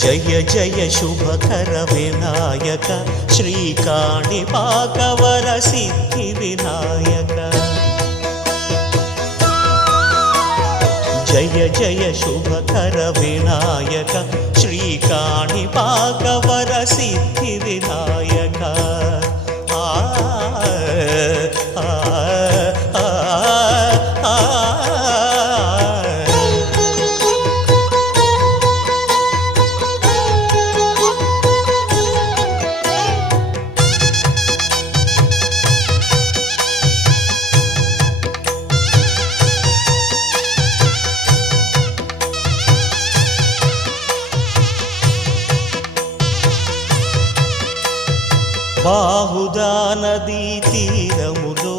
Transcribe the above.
జయ జయ శుభకర వినాయక శ్రీకాణిపాకవర సిద్ధి వినాయక జయ జయ శుభకర వినాయక శ్రీకాణిపాకవర సిద్ధి వినాయక బాహుదా నదీ తీరములో